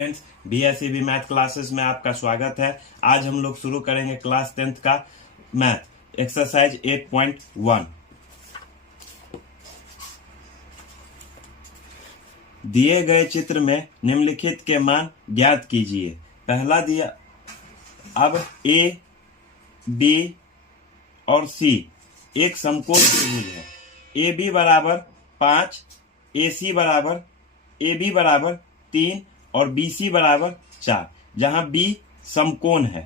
Friends, BSc math classes में आपका स्वागत है। आज हम लोग शुरू करेंगे क्लास 10th का मैथ एक्सरसाइज 8.1। दिए गए चित्र में निम्नलिखित के मान ज्ञात कीजिए। पहला दिया, अब A, B और C एक समकोण त्रिभुज है। AB बराबर 5, AC बराबर AB बराबर 3 और BC बराबर 4, जहां B समकोण है।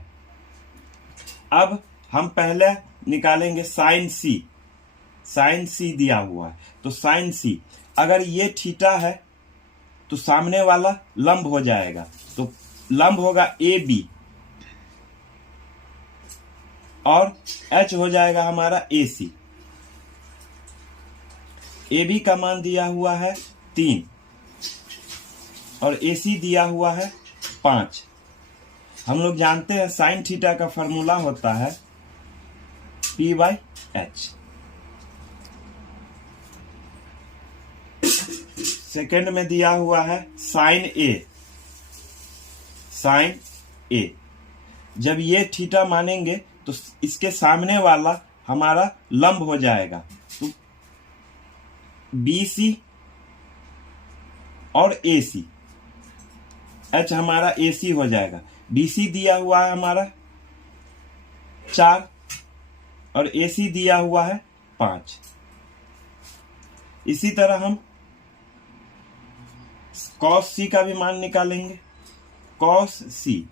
अब हम पहले निकालेंगे साइन C। साइन C दिया हुआ है तो साइन C, अगर ये थीटा है तो सामने वाला लंब हो जाएगा, तो लंब होगा AB और H हो जाएगा हमारा AC। AB का मान दिया हुआ है 3 और AC दिया हुआ है 5। हम लोग जानते हैं साइन थीटा का फॉर्मूला होता है P/H। सेकंड में दिया हुआ है साइन A। साइन A, जब ये थीटा मानेंगे तो इसके सामने वाला हमारा लंब हो जाएगा, तो BC और AC, H हमारा AC हो जाएगा। BC दिया हुआ है हमारा 4 और AC दिया हुआ है 5। इसी तरह हम cos C का भी मान निकालेंगे। cos C,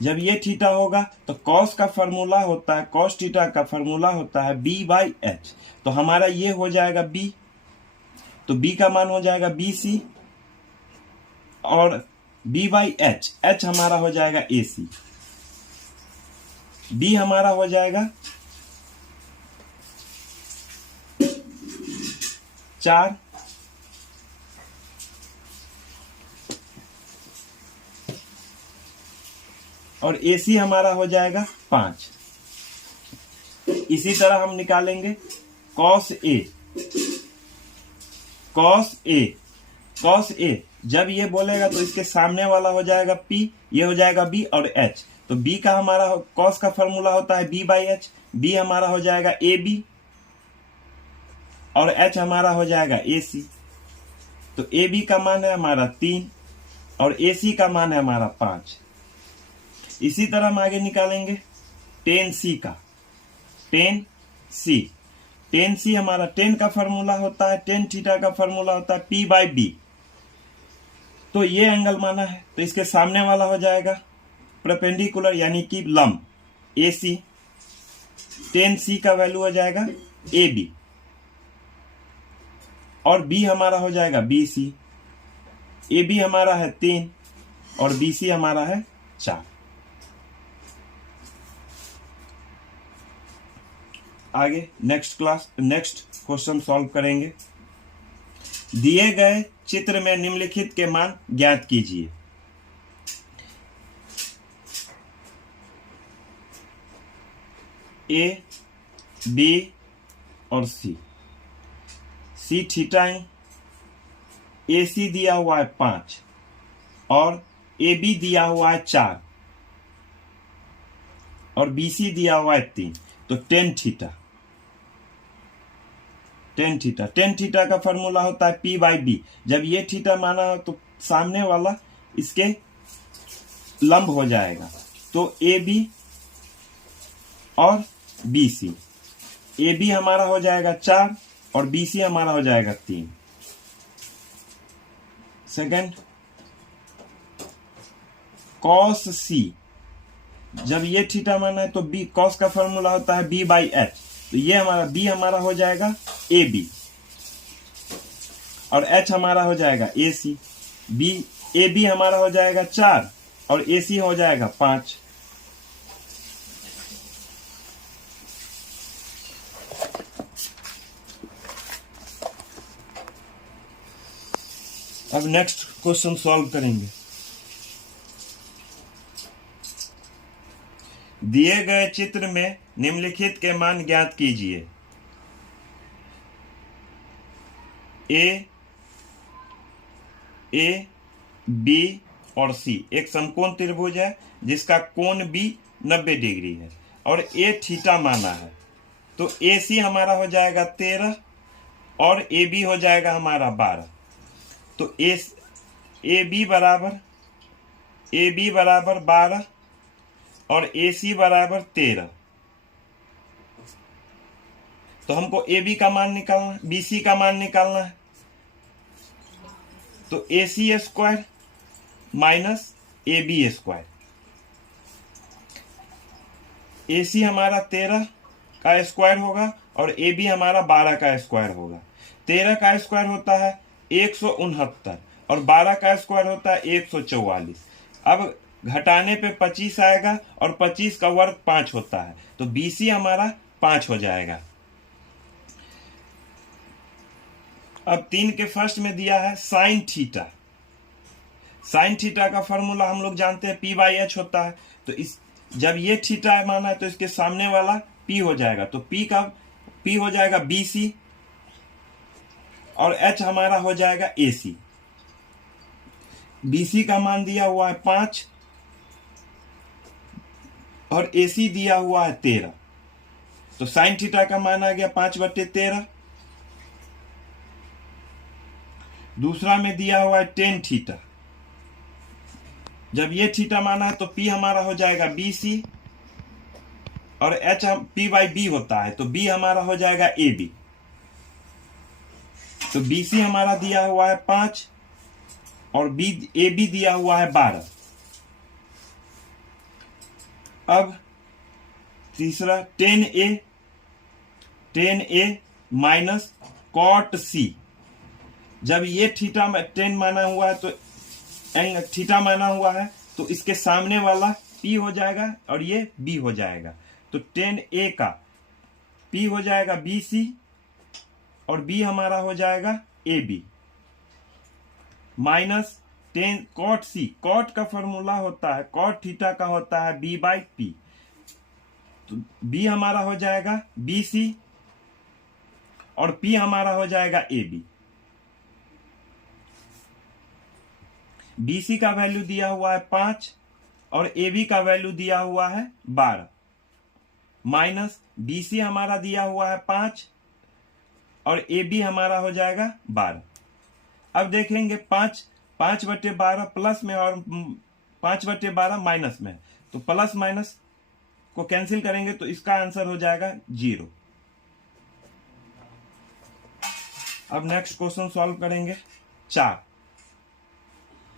जब ये थीटा होगा तो cos का फॉर्मूला होता है, cos थीटा का फॉर्मूला होता है B/H, तो हमारा ये हो जाएगा B, तो B का मान हो जाएगा BC और B/H, H हमारा हो जाएगा AC, B हमारा हो जाएगा 4 और AC हमारा हो जाएगा 5। इसी तरह हम निकालेंगे cos A। cos A, cos A जब ये बोलेगा तो इसके सामने वाला हो जाएगा P, ये हो जाएगा B और H, तो B का हमारा cos का फॉर्मूला होता है B/H। B हमारा हो जाएगा AB और H हमारा हो जाएगा AC, तो AB का मान है हमारा 3 और AC का मान है हमारा 5। इसी तरह हम आगे निकालेंगे tan C का। tan C, tan C हमारा tan का फॉर्मूला होता है, tan थीटा का फॉर्मूला होता है P/B, तो ये एंगल माना है तो इसके सामने वाला हो जाएगा परपेंडिकुलर यानी कि लंब AC। tan C का वैल्यू हो जाएगा AB और B हमारा हो जाएगा BC। AB हमारा है 3 और BC हमारा है 4। आगे नेक्स्ट क्वेश्चन सॉल्व करेंगे। दिए गए चित्र में निम्नलिखित के मान ज्ञात कीजिए। A, B और C। C थीटा AC दिया हुआ है 5 और AB दिया हुआ है 4 और BC दिया हुआ है 3, तो tan थीटा। tan थीटा का फॉर्मूला होता है P/B, जब ये थीटा माना हो तो सामने वाला इसके लंब हो जाएगा, तो AB और BC। AB हमारा हो जाएगा 4 और BC हमारा हो जाएगा 3। सेकंड, cos C, जब ये थीटा माना है तो B, cos का फॉर्मूला होता है B/H, तो ये हमारा B हमारा हो जाएगा AB और H हमारा हो जाएगा AC। AB हमारा हो जाएगा 4 और AC हो जाएगा 5। अब नेक्स्ट क्वेश्चन सॉल्व करेंगे। दिए गए चित्र में निम्नलिखित के मान ज्ञात कीजिए। A, B और सी एक समकोण त्रिभुज है जिसका कोण बी 90 डिग्री है और ए थीटा माना है। तो ए सी हमारा हो जाएगा 13 और ए बी हो जाएगा हमारा 12। तो ए बी बराबर 12 और ए सी बराबर 13। तो हमको ए बी का मान निकालना है, बी सी का मान निकालना है। तो A C square minus A B square, A C हमारा 13 का स्क्वायर होगा और ए बी हमारा 12 का स्क्वायर होगा। 13 का स्क्वायर होता है 169 और 12 का स्क्वायर होता है 144। अब घटाने पे 25 आएगा और 25 का वर्ग 5 होता है, तो BC हमारा 5 हो जाएगा। अब 3 के फर्स्ट में दिया है साइन थीटा। साइन थीटा का फॉर्मूला हम लोग जानते हैं P/H होता है। तो इस जब ये थीटा माना है तो इसके सामने वाला P हो जाएगा। तो P हो जाएगा BC और H हमारा हो जाएगा AC। BC का मान दिया हुआ है 5 और AC दिया हुआ है 13। तो साइन थीटा का मान आ गया 5/13। दूसरा में दिया हुआ है टेन थीटा। जब ये थीटा माना है तो P हमारा हो जाएगा BC और H P/B होता है, तो B हमारा हो जाएगा AB। तो BC हमारा दिया हुआ है 5 और AB दिया हुआ है 12। अब तीसरा 10A माइनस कॉट C। जब ये थीटा 10 माना हुआ है तो थीटा माना हुआ है तो इसके सामने वाला P हो जाएगा और ये B हो जाएगा। तो 10A का P हो जाएगा BC और B हमारा हो जाएगा AB minus 10 cot C। Cot का फॉर्मूला होता है, कॉट थीटा का होता है B/P। तो B हमारा हो जाएगा BC और P हमारा हो जाएगा AB। BC का वैल्यू दिया हुआ है 5 और AB का वैल्यू दिया हुआ है 12 माइनस BC हमारा दिया हुआ है 5 और AB हमारा हो जाएगा 12। अब देखेंगे 5/12 प्लस में और 5/12 माइनस में, तो प्लस माइनस को कैंसिल करेंगे तो इसका आंसर हो जाएगा 0। अब नेक्स्ट क्वेश्चन सॉल्व करेंगे।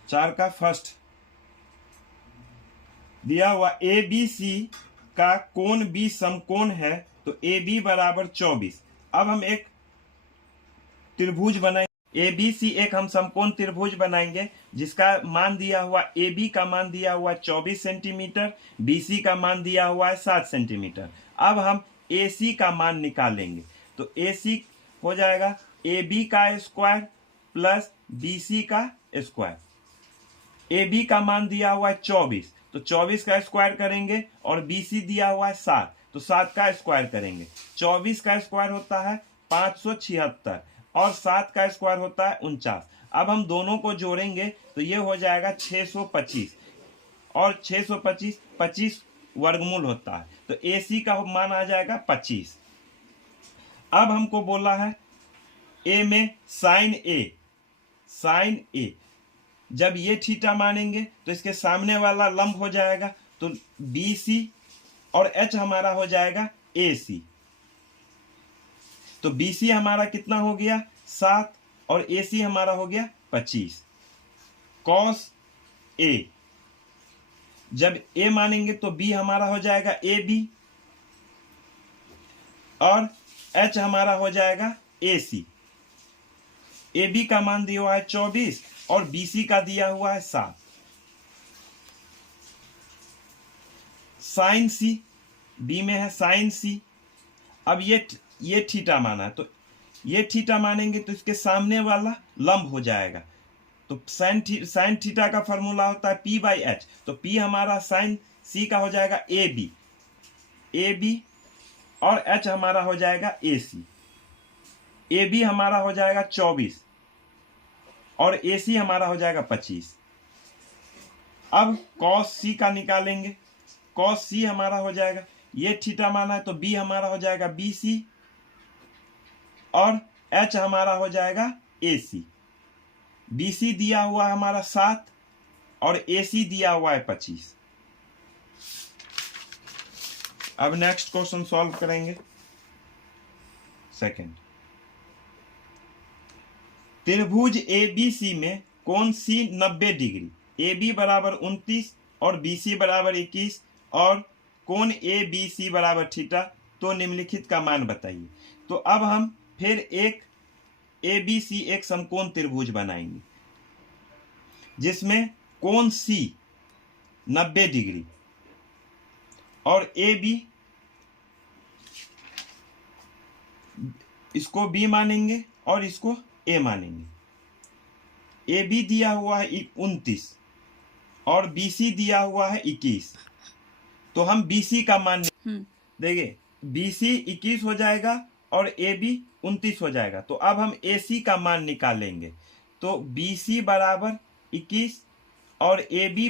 4 का फर्स्ट दिया हुआ ABC का कोण B समकोण है, तो AB बराबर 24। अब हम एक त्रिभुज बनाएंगे। ABC एक हम समकोण त्रिभुज बनाएंगे जिसका मान दिया हुआ AB का मान दिया हुआ 24 सेंटीमीटर, BC का मान दिया हुआ है 7 सेंटीमीटर। अब हम AC का मान निकालेंगे। तो AC हो जाएगा AB का स्क्वायर प्लस BC का स्क्वायर। AB का मान दिया हुआ है 24, तो 24 का स्क्वायर करेंगे और BC दिया हुआ है 7, तो 7 का स्क्वायर करेंगे। 24 का स्क्वायर होता है 576 और 7 का स्क्वायर होता है 49। अब हम दोनों को जोड़ेंगे तो ये हो जाएगा 625 और 625 25 वर्गमूल होता है, तो AC का मान आ जाएगा 25। अब हमको बोला है A में साइन A। जब ये थीटा मानेंगे तो इसके सामने वाला लंब हो जाएगा, तो BC और H हमारा हो जाएगा AC। तो BC हमारा कितना हो गया 7 और AC हमारा हो गया 25। cos A, जब A मानेंगे तो B हमारा हो जाएगा AB और H हमारा हो जाएगा AC। AB का मान दिया हुआ है 24 और BC का दिया हुआ है 7। साइन C, B में है साइन C। अब ये थीटा माना है, तो ये थीटा मानेंगे तो इसके सामने वाला लंब हो जाएगा। तो साइन थीटा का फॉर्मूला होता है P/H। तो P हमारा साइन C का हो जाएगा AB और H हमारा हो जाएगा AC। AB हमारा हो जाएगा 24 और AC हमारा हो जाएगा 25। अब कॉस सी का निकालेंगे। कॉस सी हमारा हो जाएगा, ये थीटा माना है तो बी हमारा हो जाएगा बी सी, और एच हमारा हो जाएगा ए सी। बी सी दिया हुआ है हमारा 7 और ए सी दिया हुआ है 25। अब नेक्स्ट क्वेश्चन सॉल्व करेंगे। सेकंड, त्रिभुज ए बी सी में कोण सी 90 डिग्री, ए बी बराबर 29 और बी सी बराबर 21 और कोण ए बी सी बराबर थीटा, तो निम्नलिखित का मान बताइए। तो अब हम फिर एक ए बी सी एक समकोण त्रिभुज बनाएंगे जिसमें कोण सी 90 डिग्री और ए बी, इसको बी मानेंगे और इसको ए मानेंगे। ए बी दिया हुआ है 29 और बी सी दिया हुआ है 21, तो हम बी सी का मान देखिए, बी सी 21 हो जाएगा और ए बी 29 हो जाएगा। तो अब हम ए सी का मान निकालेंगे। तो बी सी बराबर 21 और ए बी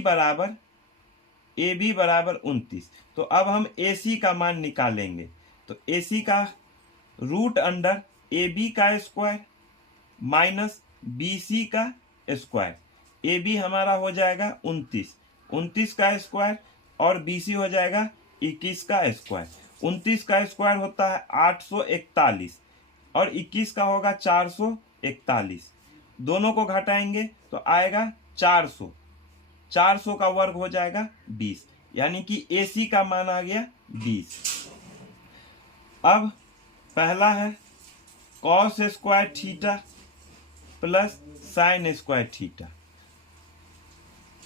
बराबर 29। तो अब हम ए सी का मान निकालेंगे। तो ए सी का रूट अंडर ए बी का स्क्वायर माइनस बी सी का स्क्वायर। ए बी हमारा हो जाएगा 29 का स्क्वायर और बी सी हो जाएगा 21 का स्क्वायर। 29 का स्क्वायर होता है 841 और 21 का होगा 441। दोनों को घटाएंगे तो आएगा 400 का वर्ग हो जाएगा 20, यानी कि ए सी का मान आ गया 20। अब पहला है cos square theta plus sine square theta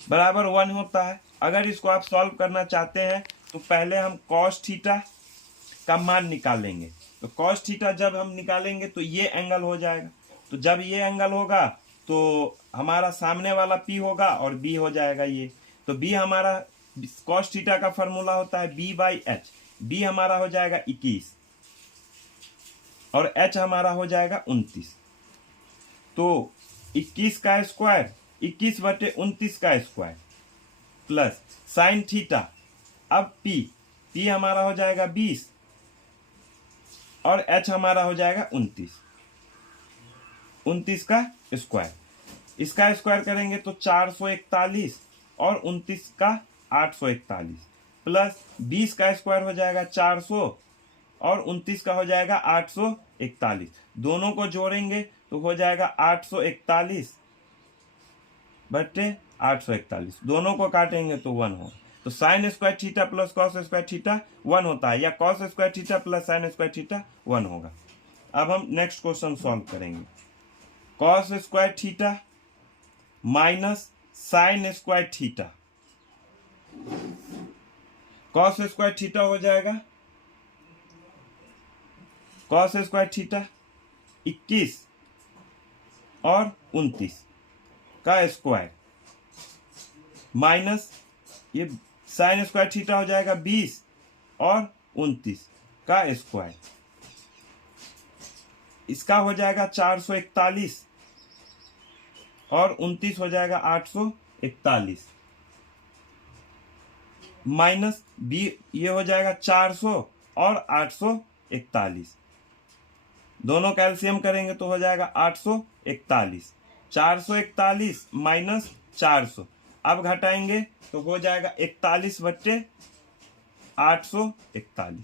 बराबर 1 होता है। अगर इसको आप सॉल्व करना चाहते हैं तो पहले हम कॉस थीटा का मान निकालेंगे। तो कॉस थीटा जब हम निकालेंगे तो ये एंगल हो जाएगा। तो जब ये एंगल होगा तो हमारा सामने वाला P होगा और B हो जाएगा ये। तो B हमारा कॉस थीटा का फॉर्मूला होता है B/H। B हमारा हो जाएगा 21 और H हमारा हो जाएगा 29। तो 21 का स्क्वायर 21/29 का स्क्वायर प्लस साइन थीटा, अब P हमारा हो जाएगा 20 और H हमारा हो जाएगा 29 का स्क्वायर। इसका स्क्वायर करेंगे तो 441 और 29 का 841 प्लस 20 का स्क्वायर हो जाएगा 400 और 29 का हो जाएगा 841। दोनों को जोड़ेंगे तो हो जाएगा 841/841। दोनों को काटेंगे तो 1 हो। तो sine square theta plus cos square theta 1 होता है, या cos square theta plus sine square theta 1 होगा। अब हम नेक्स्ट क्वेश्चन सॉल्व करेंगे। Cos square theta minus sine square theta, cos square theta हो जाएगा कॉस स्क्वायर थीटा 21 और 29 का स्क्वायर माइनस ये साइन स्क्वायर थीटा हो जाएगा 20 और 29 का स्क्वायर। इसका हो जाएगा 441 और 29 हो जाएगा 841 माइनस बी, ये हो जाएगा 400 और 841। दोनों कैल्सियम करेंगे तो हो जाएगा 841। 441 माइनस 400, अब घटाएंगे तो हो जाएगा 41/841।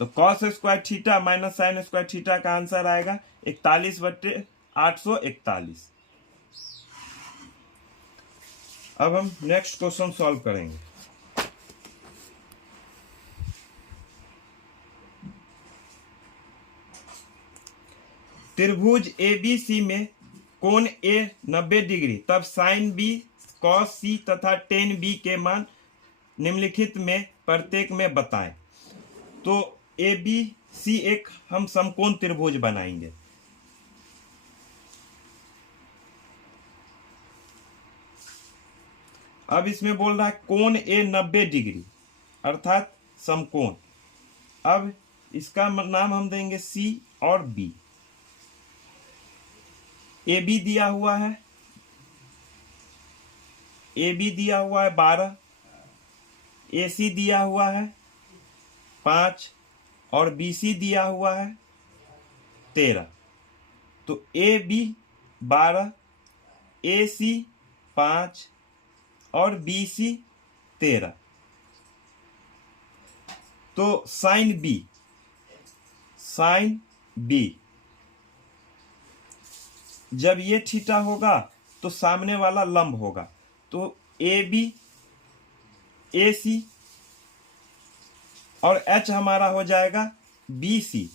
तो cos square theta minus sine square theta का आंसर आएगा 41/841। अब हम नेक्स्ट क्वेश्चन सॉल्व करेंगे। त्रिभुज ABC में कोण A 90 डिग्री, तब साइन B, कॉस C तथा टेन B के मान निम्नलिखित में प्रत्येक में बताएं। तो ABC एक हम समकोण त्रिभुज बनाएंगे। अब इसमें बोल रहा है कोण A 90 डिग्री अर्थात समकोण। अब इसका नाम हम देंगे C और B। AB दिया हुआ है, ए बी दिया हुआ है 12, ए सी दिया हुआ है 5 और बी सी दिया हुआ है 13। तो ए बी 12, ए सी 5 और बी सी 13। तो साइन बी जब ये थीटा होगा तो सामने वाला लंब होगा। तो ए बी ए सी और एच हमारा हो जाएगा बी सी।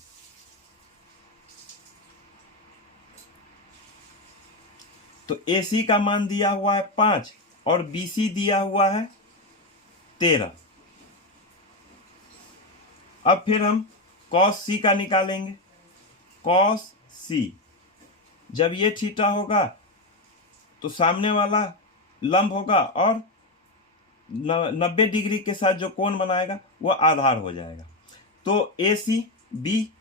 तो ए सी का मान दिया हुआ है 5 और बी सी दिया हुआ है 13। अब फिर हम कॉस सी का निकालेंगे। कॉस सी जब ये थीटा होगा तो सामने वाला लंब होगा और 90 डिग्री के साथ जो कोण बनाएगा वो आधार हो जाएगा। तो ए सी बी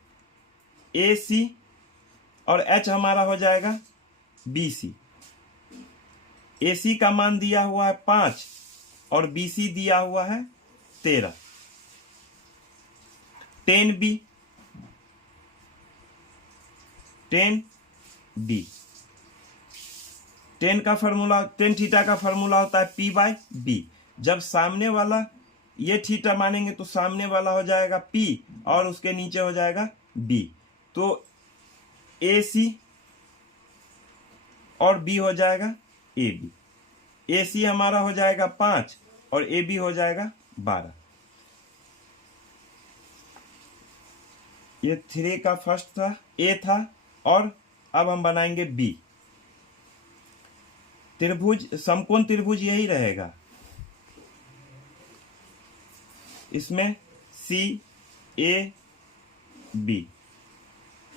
ए सी और एच हमारा हो जाएगा बी सी। ए सी का मान दिया हुआ है 5 और बी सी दिया हुआ है 13। 10 बी 10 डी 10 थीटा का फॉर्मूला होता है P बाय B। जब सामने वाला ये थीटा मानेंगे तो सामने वाला हो जाएगा P और उसके नीचे हो जाएगा B। तो AC और B हो जाएगा AB। AC हमारा हो जाएगा 5 और AB हो जाएगा 12। ये 3 का फर्स्ट था, A था, और अब हम बनाएंगे B। त्रिभुज समकोण त्रिभुज यही रहेगा। इसमें C A B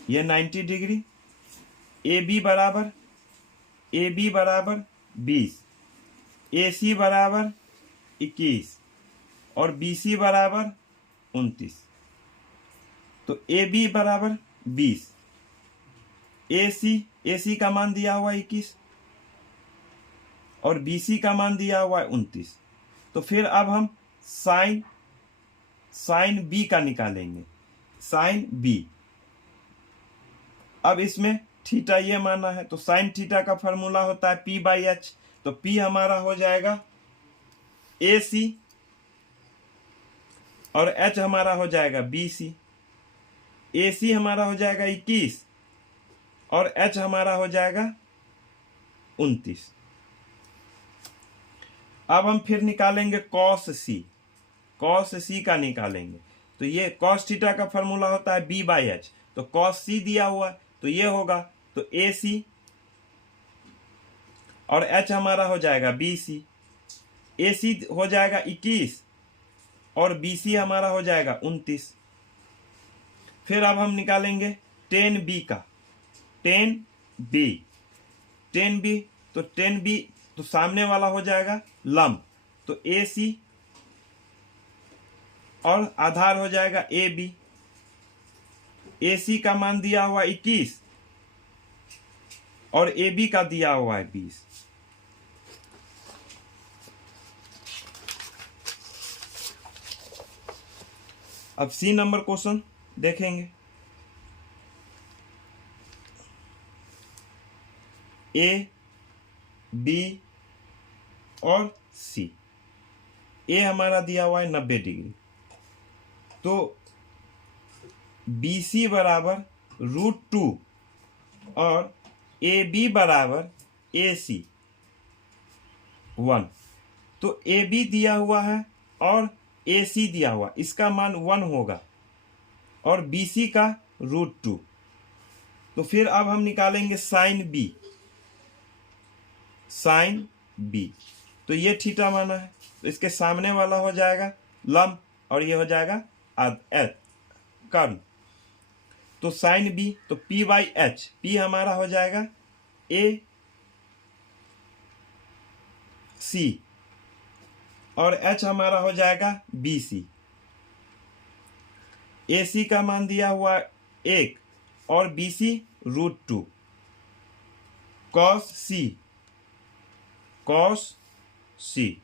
ये 90 डिग्री, AB बराबर 20, AC बराबर 21 और BC बराबर 29। तो AB बराबर 20, AC का मान दिया हुआ 21 और BC का मान दिया हुआ है 29। तो फिर अब हम साइन B का निकालेंगे। साइन B अब इसमें थीटा ये माना है तो साइन थीटा का फॉर्मूला होता है P बाई H। तो P हमारा हो जाएगा AC और H हमारा हो जाएगा BC। AC हमारा हो जाएगा 21 और H हमारा हो जाएगा 29। अब हम फिर निकालेंगे कॉस सी का निकालेंगे। तो ये कॉस थीटा का फॉर्मूला होता है B बाई H। तो कॉस सी दिया हुआ तो ये होगा, तो AC और H हमारा हो जाएगा BC। AC हो जाएगा 21 और BC हमारा हो जाएगा 29। फिर अब हम निकालेंगे 10B का। 10B तो 10B तो सामने वाला हो जाएगा लंब। तो AC और आधार हो जाएगा AB। AC का मान दिया हुआ 21 और AB का दिया हुआ है 20। अब C नंबर क्वेश्चन देखेंगे। A B और C। A हमारा दिया हुआ है 90 डिग्री। तो BC बराबर √2 और AB बराबर AC 1। तो AB दिया हुआ है और AC दिया हुआ, इसका मान 1 होगा और BC का √2। तो फिर अब हम निकालेंगे साइन B। तो ये थीटा माना है तो इसके सामने वाला हो जाएगा लंब और ये हो जाएगा कर्ण। तो साइन B तो P बाई H, P हमारा हो जाएगा AC और H हमारा हो जाएगा BC। AC का मान दिया हुआ 1 और BC √2। कॉस सी।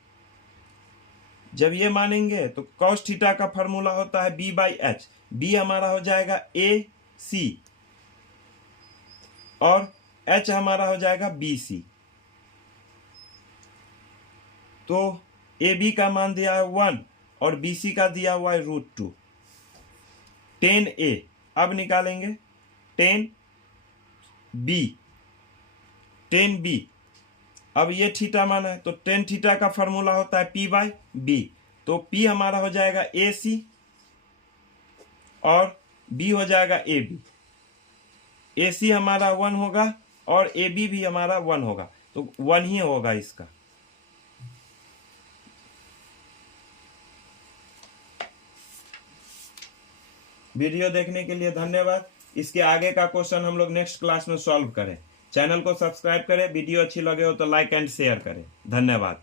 जब ये मानेंगे तो cos थीटा का फॉर्मूला होता है b बाई एच। b हमारा हो जाएगा ए सी और h हमारा हो जाएगा बी सी। तो ए बी का मान दिया है 1 और बी सी का दिया हुआ है √2। 10a अब निकालेंगे 10b। अब ये थीटा माना है तो tan थीटा का फॉर्मूला होता है p बाई बी। तो p हमारा हो जाएगा ए सी और b हो जाएगा ए बी। ए सी हमारा 1 होगा और ए बी भी हमारा 1 होगा, तो 1 ही होगा इसका। वीडियो देखने के लिए धन्यवाद। इसके आगे का क्वेश्चन हम लोग नेक्स्ट क्लास में सॉल्व करें। चैनल को सब्सक्राइब करें, वीडियो अच्छी लगे हो तो लाइक एंड शेयर करें। धन्यवाद।